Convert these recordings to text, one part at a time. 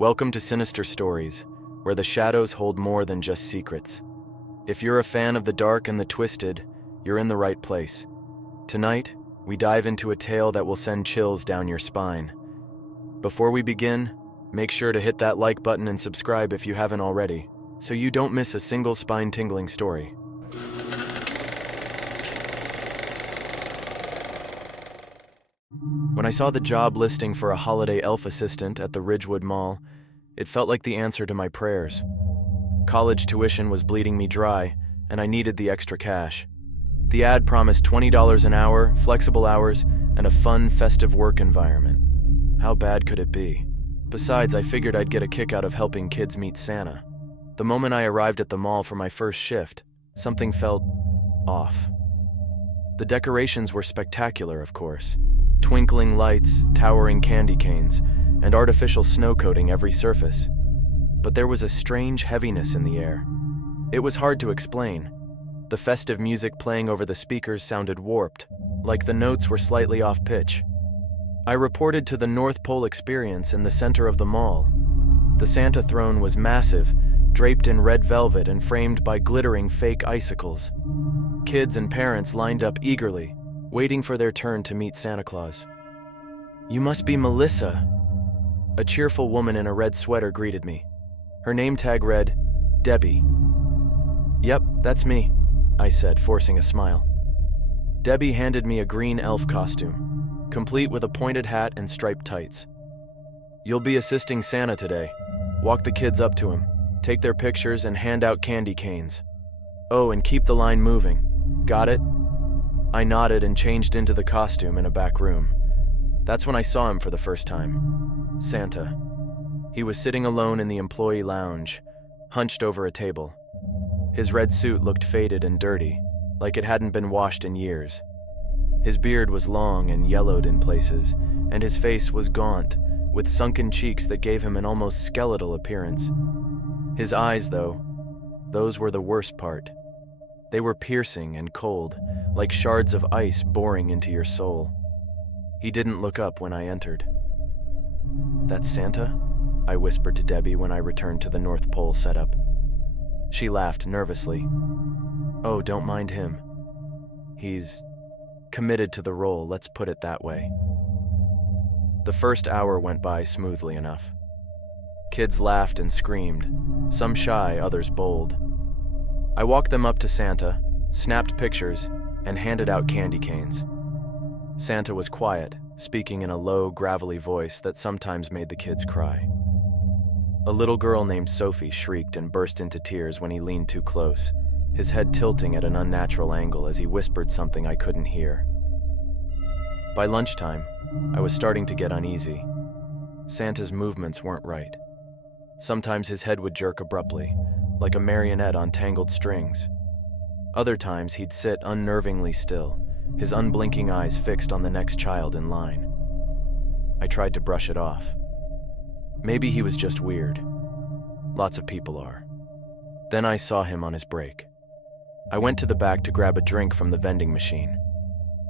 Welcome to Sinister Stories, where the shadows hold more than just secrets. If you're a fan of the dark and the twisted, you're in the right place. Tonight, we dive into a tale that will send chills down your spine. Before we begin, make sure to hit that like button and subscribe if you haven't already, so you don't miss a single spine-tingling story. When I saw the job listing for a holiday elf assistant at the Ridgewood Mall, it felt like the answer to my prayers. College tuition was bleeding me dry, and I needed the extra cash. The ad promised $20 an hour, flexible hours, and a fun, festive work environment. How bad could it be? Besides, I figured I'd get a kick out of helping kids meet Santa. The moment I arrived at the mall for my first shift, something felt off. The decorations were spectacular, of course. Twinkling lights, towering candy canes, and artificial snow coating every surface. But there was a strange heaviness in the air. It was hard to explain. The festive music playing over the speakers sounded warped, like the notes were slightly off pitch. I reported to the North Pole experience in the center of the mall. The Santa throne was massive, draped in red velvet and framed by glittering fake icicles. Kids and parents lined up eagerly, waiting for their turn to meet Santa Claus. "You must be Melissa." A cheerful woman in a red sweater greeted me. Her name tag read, Debbie. "Yep, that's me," I said, forcing a smile. Debbie handed me a green elf costume, complete with a pointed hat and striped tights. "You'll be assisting Santa today. Walk the kids up to him, take their pictures, and hand out candy canes. Oh, and keep the line moving. Got it?" I nodded and changed into the costume in a back room. That's when I saw him for the first time. Santa. He was sitting alone in the employee lounge, hunched over a table. His red suit looked faded and dirty, like it hadn't been washed in years. His beard was long and yellowed in places, and his face was gaunt, with sunken cheeks that gave him an almost skeletal appearance. His eyes, though, those were the worst part. They were piercing and cold, like shards of ice boring into your soul. He didn't look up when I entered. "That's Santa?" I whispered to Debbie when I returned to the North Pole setup. She laughed nervously. "Oh, don't mind him. He's committed to the role, let's put it that way." The first hour went by smoothly enough. Kids laughed and screamed, some shy, others bold. I walked them up to Santa, snapped pictures, and handed out candy canes. Santa was quiet, speaking in a low, gravelly voice that sometimes made the kids cry. A little girl named Sophie shrieked and burst into tears when he leaned too close, his head tilting at an unnatural angle as he whispered something I couldn't hear. By lunchtime, I was starting to get uneasy. Santa's movements weren't right. Sometimes his head would jerk abruptly, like a marionette on tangled strings. Other times he'd sit unnervingly still, his unblinking eyes fixed on the next child in line. I tried to brush it off. Maybe he was just weird. Lots of people are. Then I saw him on his break. I went to the back to grab a drink from the vending machine.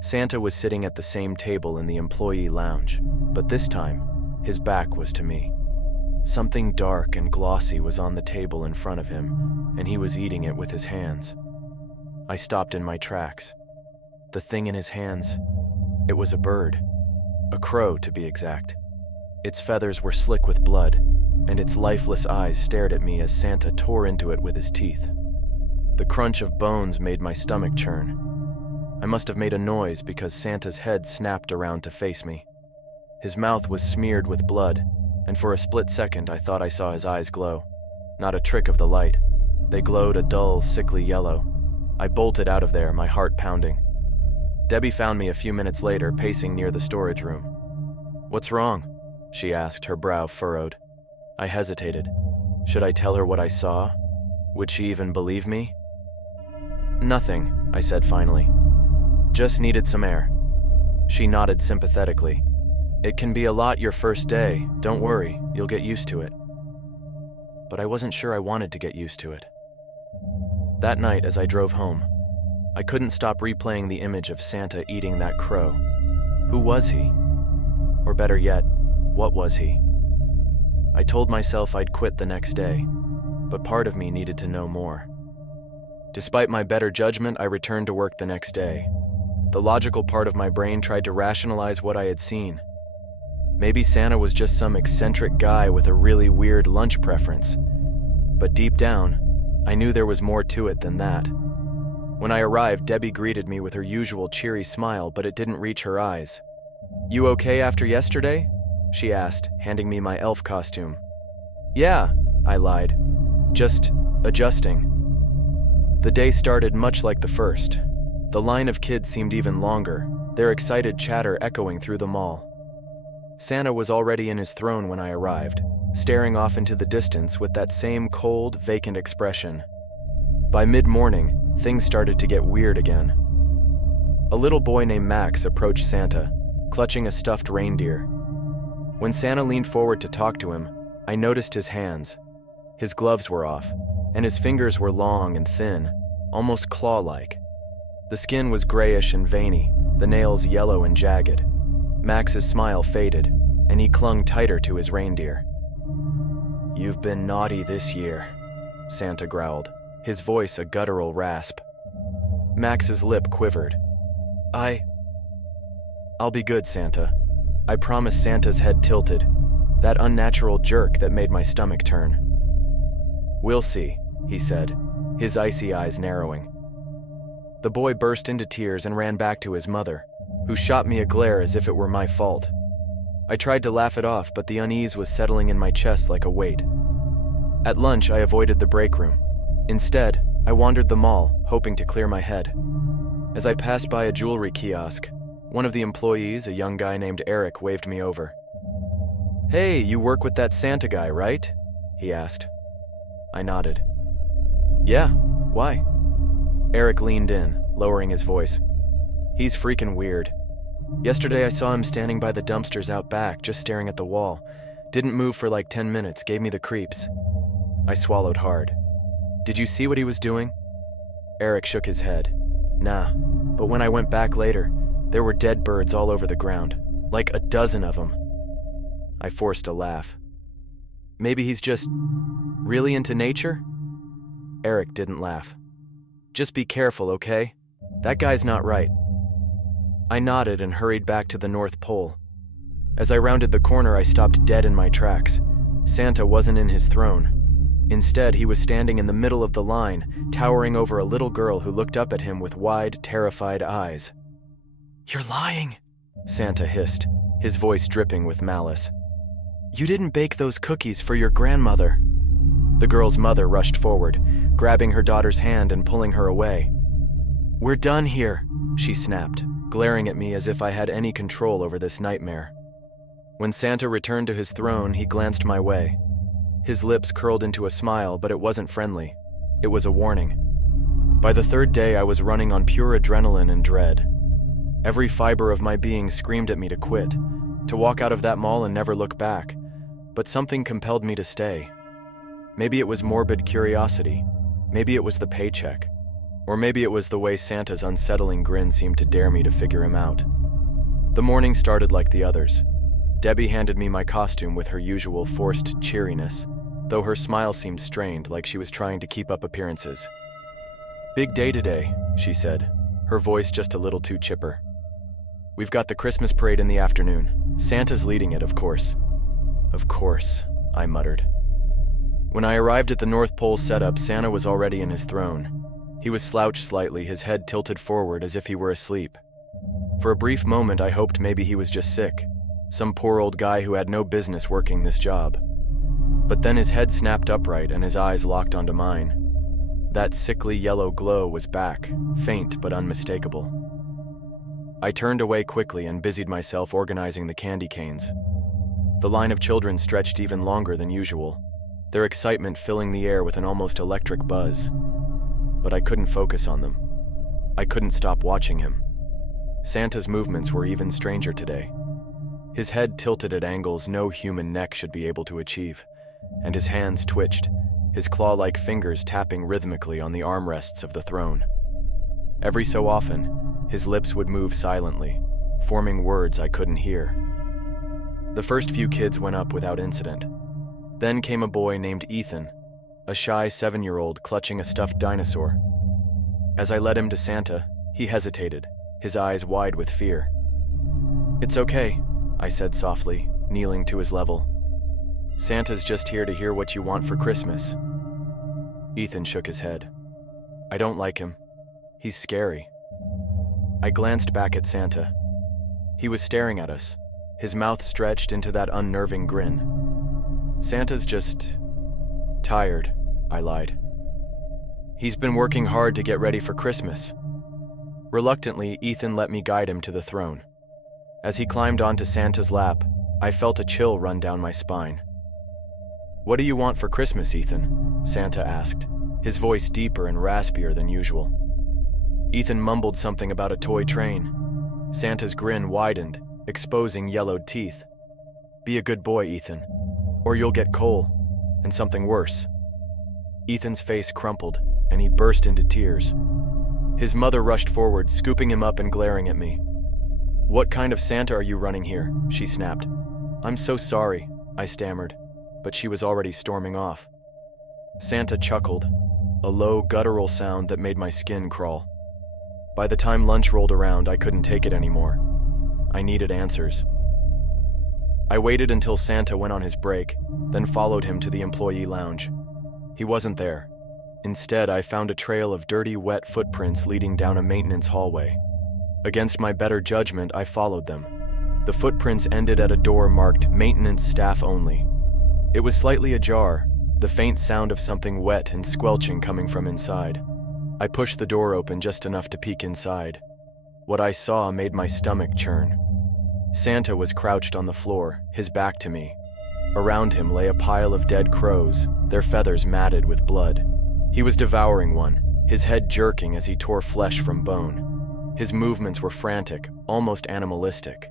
Santa was sitting at the same table in the employee lounge, but this time, his back was to me. Something dark and glossy was on the table in front of him, and he was eating it with his hands. I stopped in my tracks. The thing in his hands, it was a bird. A crow, to be exact. Its feathers were slick with blood, and its lifeless eyes stared at me as Santa tore into it with his teeth. The crunch of bones made my stomach churn. I must have made a noise because Santa's head snapped around to face me. His mouth was smeared with blood, and for a split second I thought I saw his eyes glow. Not a trick of the light. They glowed a dull, sickly yellow. I bolted out of there, my heart pounding. Debbie found me a few minutes later, pacing near the storage room. "What's wrong?" she asked, her brow furrowed. I hesitated. Should I tell her what I saw? Would she even believe me? "Nothing," I said finally. "Just needed some air." She nodded sympathetically. "It can be a lot your first day. Don't worry, you'll get used to it." But I wasn't sure I wanted to get used to it. That night, as I drove home, I couldn't stop replaying the image of Santa eating that crow. Who was he? Or better yet, what was he? I told myself I'd quit the next day, but part of me needed to know more. Despite my better judgment, I returned to work the next day. The logical part of my brain tried to rationalize what I had seen. Maybe Santa was just some eccentric guy with a really weird lunch preference. But deep down, I knew there was more to it than that. When I arrived, Debbie greeted me with her usual cheery smile, but it didn't reach her eyes. "You okay after yesterday?" she asked, handing me my elf costume. "Yeah," I lied. "Just adjusting." The day started much like the first. The line of kids seemed even longer, their excited chatter echoing through the mall. Santa was already in his throne when I arrived, staring off into the distance with that same cold, vacant expression. By mid-morning, things started to get weird again. A little boy named Max approached Santa, clutching a stuffed reindeer. When Santa leaned forward to talk to him, I noticed his hands. His gloves were off, and his fingers were long and thin, almost claw-like. The skin was grayish and veiny, the nails yellow and jagged. Max's smile faded, and he clung tighter to his reindeer. "You've been naughty this year," Santa growled, his voice a guttural rasp. Max's lip quivered. I'll be good, Santa." I promised. Santa's head tilted, that unnatural jerk that made my stomach turn. "We'll see," he said, his icy eyes narrowing. The boy burst into tears and ran back to his mother, who shot me a glare as if it were my fault. I tried to laugh it off, but the unease was settling in my chest like a weight. At lunch, I avoided the break room. Instead, I wandered the mall, hoping to clear my head. As I passed by a jewelry kiosk, one of the employees, a young guy named Eric, waved me over. "Hey, you work with that Santa guy, right?" he asked. I nodded. "Yeah, why?" Eric leaned in, lowering his voice. "He's freaking weird. Yesterday I saw him standing by the dumpsters out back, just staring at the wall. Didn't move for like 10 minutes, gave me the creeps." I swallowed hard. "Did you see what he was doing?" Eric shook his head. "Nah, but when I went back later, there were dead birds all over the ground, like a dozen of them." I forced a laugh. "Maybe he's just really into nature?" Eric didn't laugh. "Just be careful, okay? That guy's not right." I nodded and hurried back to the North Pole. As I rounded the corner, I stopped dead in my tracks. Santa wasn't in his throne. Instead, he was standing in the middle of the line, towering over a little girl who looked up at him with wide, terrified eyes. "You're lying," Santa hissed, his voice dripping with malice. "You didn't bake those cookies for your grandmother." The girl's mother rushed forward, grabbing her daughter's hand and pulling her away. "We're done here," she snapped, glaring at me as if I had any control over this nightmare. When Santa returned to his throne, he glanced my way. His lips curled into a smile, but it wasn't friendly. It was a warning. By the third day, I was running on pure adrenaline and dread. Every fiber of my being screamed at me to quit, to walk out of that mall and never look back. But something compelled me to stay. Maybe it was morbid curiosity. Maybe it was the paycheck. Or maybe it was the way Santa's unsettling grin seemed to dare me to figure him out. The morning started like the others. Debbie handed me my costume with her usual forced cheeriness, though her smile seemed strained, like she was trying to keep up appearances. "Big day today," she said, her voice just a little too chipper. "We've got the Christmas parade in the afternoon. Santa's leading it, of course." "Of course," I muttered. When I arrived at the North Pole setup, Santa was already in his throne. He was slouched slightly, his head tilted forward as if he were asleep. For a brief moment, I hoped maybe he was just sick, some poor old guy who had no business working this job. But then his head snapped upright and his eyes locked onto mine. That sickly yellow glow was back, faint but unmistakable. I turned away quickly and busied myself organizing the candy canes. The line of children stretched even longer than usual, their excitement filling the air with an almost electric buzz. But I couldn't focus on them. I couldn't stop watching him. Santa's movements were even stranger today. His head tilted at angles no human neck should be able to achieve, and his hands twitched, his claw-like fingers tapping rhythmically on the armrests of the throne. Every so often, his lips would move silently, forming words I couldn't hear. The first few kids went up without incident. Then came a boy named Ethan, a shy 7-year-old clutching a stuffed dinosaur. As I led him to Santa, he hesitated, his eyes wide with fear. "It's okay," I said softly, kneeling to his level. "Santa's just here to hear what you want for Christmas." Ethan shook his head. "I don't like him. He's scary." I glanced back at Santa. He was staring at us, his mouth stretched into that unnerving grin. "Santa's just tired," I lied. "He's been working hard to get ready for Christmas." Reluctantly, Ethan let me guide him to the throne. As he climbed onto Santa's lap, I felt a chill run down my spine. "What do you want for Christmas, Ethan?" Santa asked, his voice deeper and raspier than usual. Ethan mumbled something about a toy train. Santa's grin widened, exposing yellowed teeth. "Be a good boy, Ethan, or you'll get coal, and something worse." Ethan's face crumpled, and he burst into tears. His mother rushed forward, scooping him up and glaring at me. "What kind of Santa are you running here?" she snapped. "I'm so sorry," I stammered, but she was already storming off. Santa chuckled, a low, guttural sound that made my skin crawl. By the time lunch rolled around, I couldn't take it anymore. I needed answers. I waited until Santa went on his break, then followed him to the employee lounge. He wasn't there. Instead, I found a trail of dirty, wet footprints leading down a maintenance hallway. Against my better judgment, I followed them. The footprints ended at a door marked "Maintenance Staff Only." It was slightly ajar, the faint sound of something wet and squelching coming from inside. I pushed the door open just enough to peek inside. What I saw made my stomach churn. Santa was crouched on the floor, his back to me. Around him lay a pile of dead crows, their feathers matted with blood. He was devouring one, his head jerking as he tore flesh from bone. His movements were frantic, almost animalistic.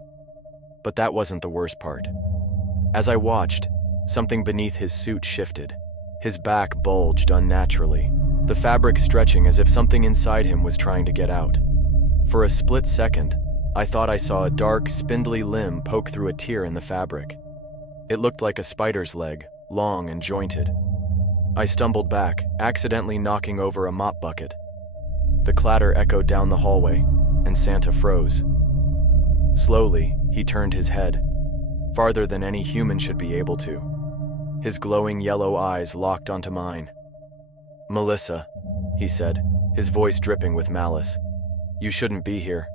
But that wasn't the worst part. As I watched, something beneath his suit shifted. His back bulged unnaturally, the fabric stretching as if something inside him was trying to get out. For a split second, I thought I saw a dark, spindly limb poke through a tear in the fabric. It looked like a spider's leg, long and jointed. I stumbled back, accidentally knocking over a mop bucket. The clatter echoed down the hallway, and Santa froze. Slowly, he turned his head, farther than any human should be able to. His glowing yellow eyes locked onto mine. "Melissa," he said, his voice dripping with malice. "You shouldn't be here."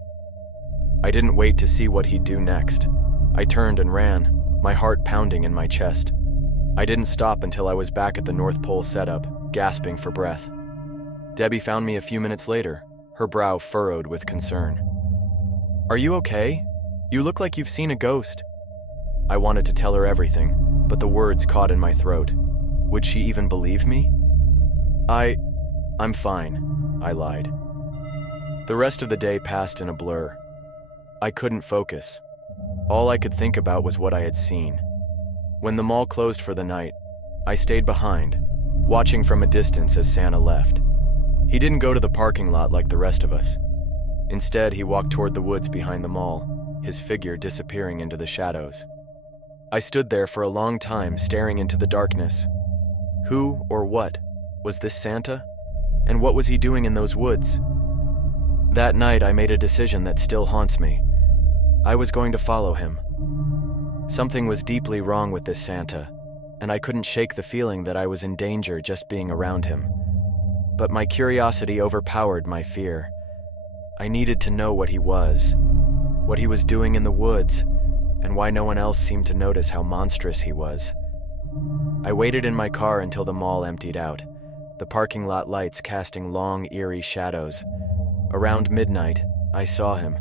I didn't wait to see what he'd do next. I turned and ran, my heart pounding in my chest. I didn't stop until I was back at the North Pole setup, gasping for breath. Debbie found me a few minutes later, her brow furrowed with concern. "Are you okay? You look like you've seen a ghost." I wanted to tell her everything, but the words caught in my throat. Would she even believe me? I'm fine," I lied. The rest of the day passed in a blur. I couldn't focus. All I could think about was what I had seen. When the mall closed for the night, I stayed behind, watching from a distance as Santa left. He didn't go to the parking lot like the rest of us. Instead, he walked toward the woods behind the mall, his figure disappearing into the shadows. I stood there for a long time, staring into the darkness. Who or what was this Santa? And what was he doing in those woods? That night, I made a decision that still haunts me. I was going to follow him. Something was deeply wrong with this Santa, and I couldn't shake the feeling that I was in danger just being around him. But my curiosity overpowered my fear. I needed to know what he was doing in the woods, and why no one else seemed to notice how monstrous he was. I waited in my car until the mall emptied out, the parking lot lights casting long, eerie shadows. Around midnight, I saw him.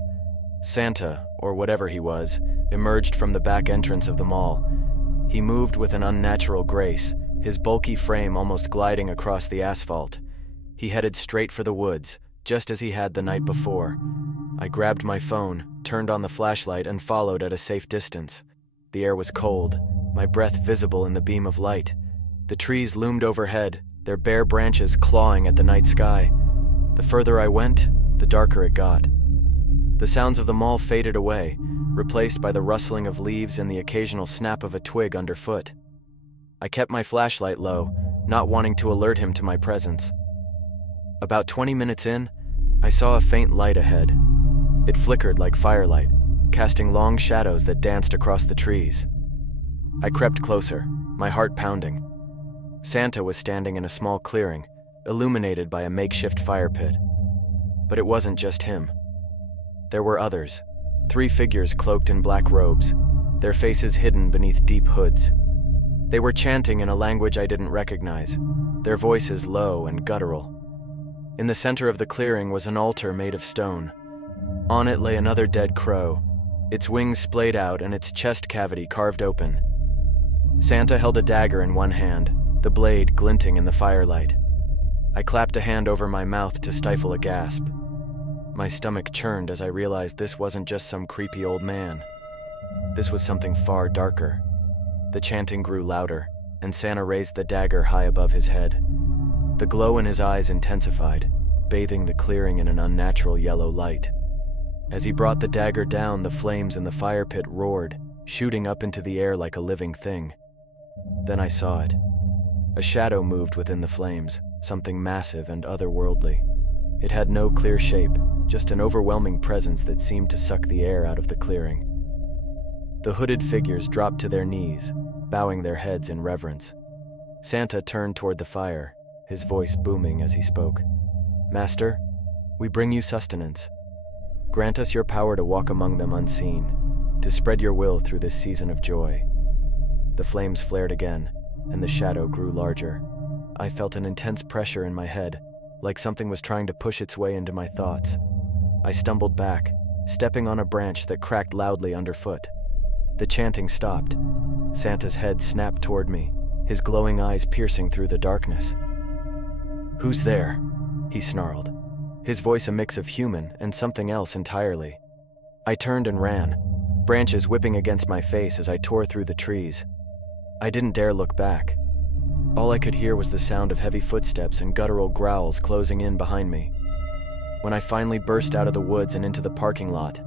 Santa, or whatever he was, emerged from the back entrance of the mall. He moved with an unnatural grace, his bulky frame almost gliding across the asphalt. He headed straight for the woods, just as he had the night before. I grabbed my phone, turned on the flashlight, and followed at a safe distance. The air was cold, my breath visible in the beam of light. The trees loomed overhead, their bare branches clawing at the night sky. The further I went, the darker it got. The sounds of the mall faded away, replaced by the rustling of leaves and the occasional snap of a twig underfoot. I kept my flashlight low, not wanting to alert him to my presence. About 20 minutes in, I saw a faint light ahead. It flickered like firelight, casting long shadows that danced across the trees. I crept closer, my heart pounding. Santa was standing in a small clearing, illuminated by a makeshift fire pit. But it wasn't just him. There were others, 3 figures cloaked in black robes, their faces hidden beneath deep hoods. They were chanting in a language I didn't recognize, their voices low and guttural. In the center of the clearing was an altar made of stone. On it lay another dead crow, its wings splayed out and its chest cavity carved open. Santa held a dagger in one hand, the blade glinting in the firelight. I clapped a hand over my mouth to stifle a gasp. My stomach churned as I realized this wasn't just some creepy old man. This was something far darker. The chanting grew louder, and Santa raised the dagger high above his head. The glow in his eyes intensified, bathing the clearing in an unnatural yellow light. As he brought the dagger down, the flames in the fire pit roared, shooting up into the air like a living thing. Then I saw it. A shadow moved within the flames, something massive and otherworldly. It had no clear shape, just an overwhelming presence that seemed to suck the air out of the clearing. The hooded figures dropped to their knees, bowing their heads in reverence. Santa turned toward the fire, his voice booming as he spoke. "Master, we bring you sustenance. Grant us your power to walk among them unseen, to spread your will through this season of joy." The flames flared again, and the shadow grew larger. I felt an intense pressure in my head, like something was trying to push its way into my thoughts. I stumbled back, stepping on a branch that cracked loudly underfoot. The chanting stopped. Santa's head snapped toward me, his glowing eyes piercing through the darkness. "Who's there?" he snarled, his voice a mix of human and something else entirely. I turned and ran, branches whipping against my face as I tore through the trees. I didn't dare look back. All I could hear was the sound of heavy footsteps and guttural growls closing in behind me. When I finally burst out of the woods and into the parking lot,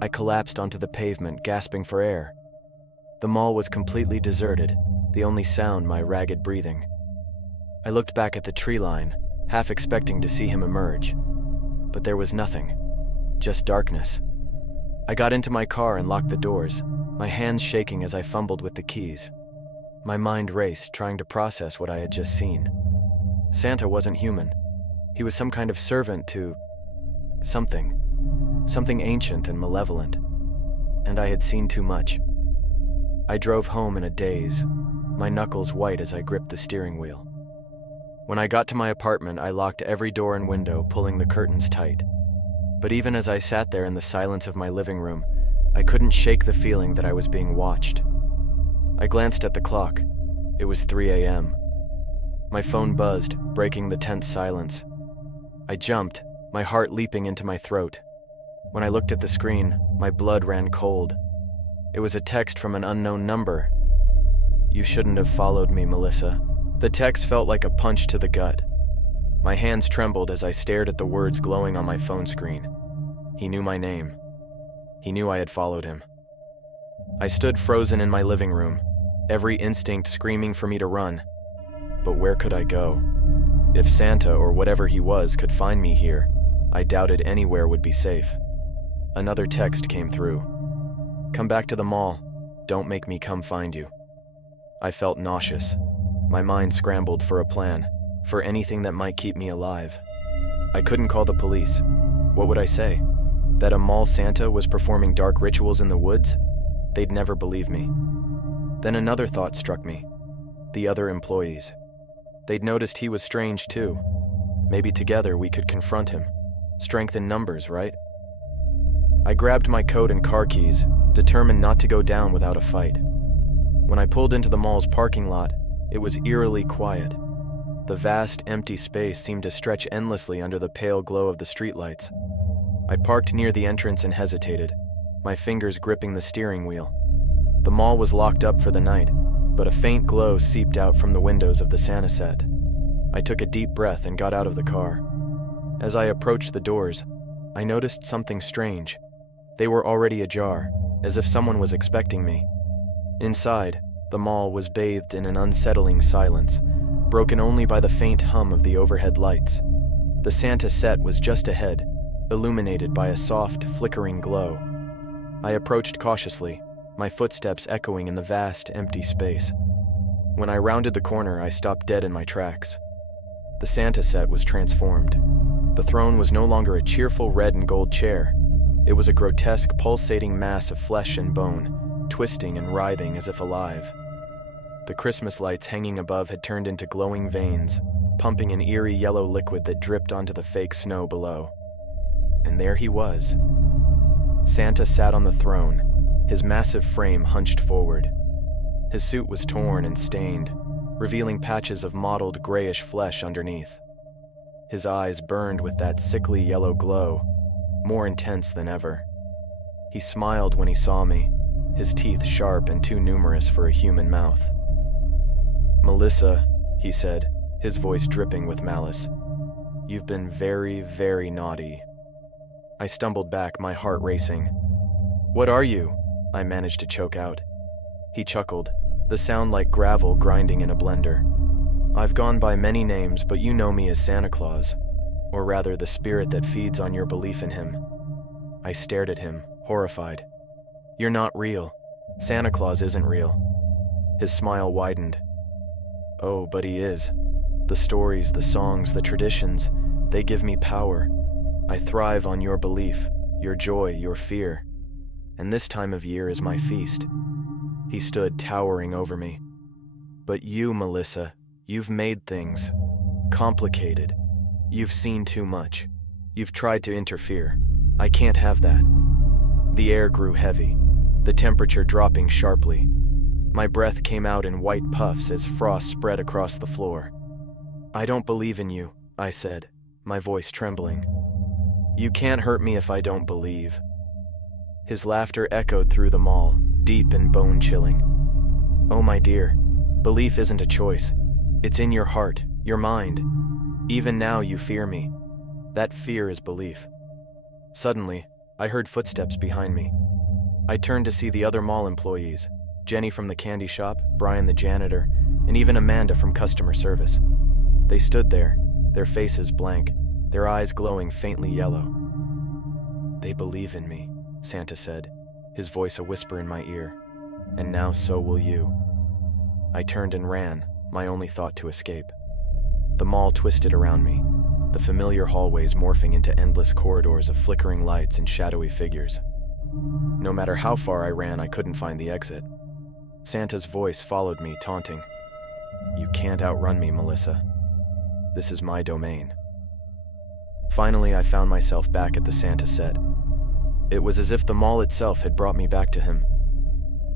I collapsed onto the pavement, gasping for air. The mall was completely deserted, the only sound my ragged breathing. I looked back at the tree line, half expecting to see him emerge. But there was nothing, just darkness. I got into my car and locked the doors, my hands shaking as I fumbled with the keys. My mind raced, trying to process what I had just seen. Santa wasn't human. He was some kind of servant to something ancient and malevolent. And I had seen too much. I drove home in a daze, my knuckles white as I gripped the steering wheel. When I got to my apartment, I locked every door and window, pulling the curtains tight. But even as I sat there in the silence of my living room, I couldn't shake the feeling that I was being watched. I glanced at the clock. It was 3 a.m. My phone buzzed, breaking the tense silence. I jumped, my heart leaping into my throat. When I looked at the screen, my blood ran cold. It was a text from an unknown number. "You shouldn't have followed me, Melissa." The text felt like a punch to the gut. My hands trembled as I stared at the words glowing on my phone screen. He knew my name. He knew I had followed him. I stood frozen in my living room, every instinct screaming for me to run. But where could I go? If Santa or whatever he was could find me here, I doubted anywhere would be safe. Another text came through. "Come back to the mall. Don't make me come find you." I felt nauseous. My mind scrambled for a plan, for anything that might keep me alive. I couldn't call the police. What would I say? That a mall Santa was performing dark rituals in the woods? They'd never believe me. Then another thought struck me. The other employees. They'd noticed he was strange too. Maybe together we could confront him. Strength in numbers, right? I grabbed my coat and car keys, determined not to go down without a fight. When I pulled into the mall's parking lot, it was eerily quiet. The vast, empty space seemed to stretch endlessly under the pale glow of the streetlights. I parked near the entrance and hesitated, my fingers gripping the steering wheel. The mall was locked up for the night, but a faint glow seeped out from the windows of the Santa set. I took a deep breath and got out of the car. As I approached the doors, I noticed something strange. They were already ajar, as if someone was expecting me. Inside, The mall was bathed in an unsettling silence, broken only by the faint hum of the overhead lights. The Santa set was just ahead, illuminated by a soft, flickering glow. I approached cautiously, my footsteps echoing in the vast, empty space. When I rounded the corner, I stopped dead in my tracks. The Santa set was transformed. The throne was no longer a cheerful red and gold chair. It was a grotesque, pulsating mass of flesh and bone, twisting and writhing as if alive. The Christmas lights hanging above had turned into glowing veins, pumping an eerie yellow liquid that dripped onto the fake snow below. And there he was. Santa sat on the throne, his massive frame hunched forward. His suit was torn and stained, revealing patches of mottled grayish flesh underneath. His eyes burned with that sickly yellow glow, more intense than ever. He smiled when he saw me, his teeth sharp and too numerous for a human mouth. "Melissa," he said, his voice dripping with malice, "you've been very, very naughty." I stumbled back, my heart racing. "What are you?" I managed to choke out. He chuckled, the sound like gravel grinding in a blender. "I've gone by many names, but you know me as Santa Claus, or rather the spirit that feeds on your belief in him." I stared at him, horrified. "You're not real. Santa Claus isn't real." His smile widened. "Oh, but he is. The stories, the songs, the traditions, they give me power. I thrive on your belief, your joy, your fear. And this time of year is my feast." He stood towering over me. "But you, Melissa, you've made things complicated. You've seen too much. You've tried to interfere. I can't have that." The air grew heavy, the temperature dropping sharply. My breath came out in white puffs as frost spread across the floor. "I don't believe in you," I said, my voice trembling. "You can't hurt me if I don't believe." His laughter echoed through the mall, deep and bone-chilling. "Oh, my dear, belief isn't a choice. It's in your heart, your mind. Even now you fear me. That fear is belief." Suddenly, I heard footsteps behind me. I turned to see the other mall employees, Jenny from the candy shop, Brian the janitor, and even Amanda from customer service. They stood there, their faces blank, their eyes glowing faintly yellow. "They believe in me," Santa said, his voice a whisper in my ear. "And now so will you." I turned and ran, my only thought to escape. The mall twisted around me, the familiar hallways morphing into endless corridors of flickering lights and shadowy figures. No matter how far I ran, I couldn't find the exit. Santa's voice followed me, taunting. "You can't outrun me, Melissa. This is my domain." Finally, I found myself back at the Santa set. It was as if the mall itself had brought me back to him.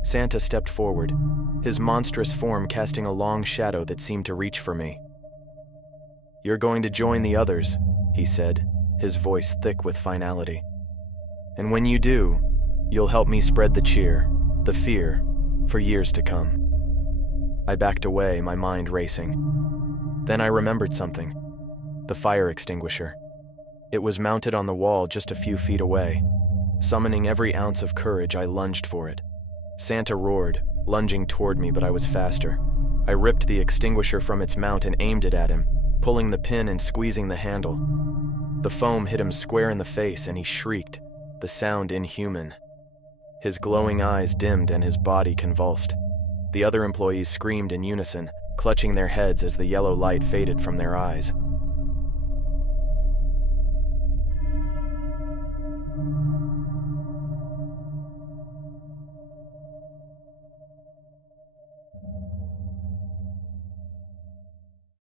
Santa stepped forward, his monstrous form casting a long shadow that seemed to reach for me. "You're going to join the others," he said, his voice thick with finality. "And when you do, you'll help me spread the cheer, the fear, for years to come." I backed away, my mind racing. Then I remembered something. The fire extinguisher. It was mounted on the wall just a few feet away. Summoning every ounce of courage, I lunged for it. Santa roared, lunging toward me, but I was faster. I ripped the extinguisher from its mount and aimed it at him, pulling the pin and squeezing the handle. The foam hit him square in the face and he shrieked, the sound inhuman. His glowing eyes dimmed and his body convulsed. The other employees screamed in unison, clutching their heads as the yellow light faded from their eyes.